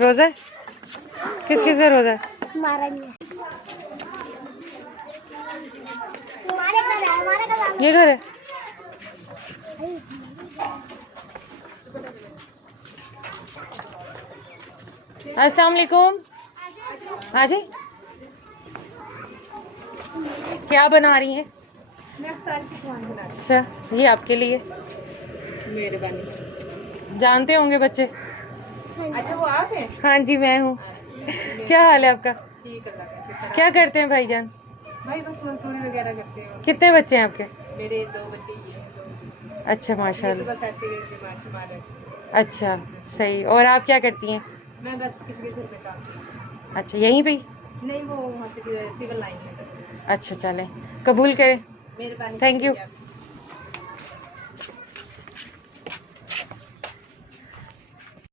रोजा है? किस किस का रोजा है? हमारा नहीं है। ये घर है। अस्सलाम वालेकुम। आ जाए। क्या बना रही हैं? मैं अफ्तार की खाना बना रही अच्छा, ये आपके लिए। हूँ। मेहरबानी। जानते होंगे बच्चे। अच्छा वो आप हैं? हाँ जी, मैं हूँ। क्या हाल है आपका? ठीक है, अल्लाह का। क्या करते हैं भाईजान? भाई बस मजदूरी वगैरह करते हैं। कितने बच्चे हैं आपके? मेरे 2 बच्चे ही हैं, 2। अच्छा, ये तो माशाल्लाह। बस ऐसे बीमार शिमार है। अच्छा, सही। और आप क्या करती हैं? मैं बस किसी के घर पे काम करती अच्छा, यहीं पे ही? हूँ। नहीं वो वहाँ से सिविल लाइन में। अच्छा, चलें, कबूल करें। मेहरबानी। Thank you. शुक्रिया।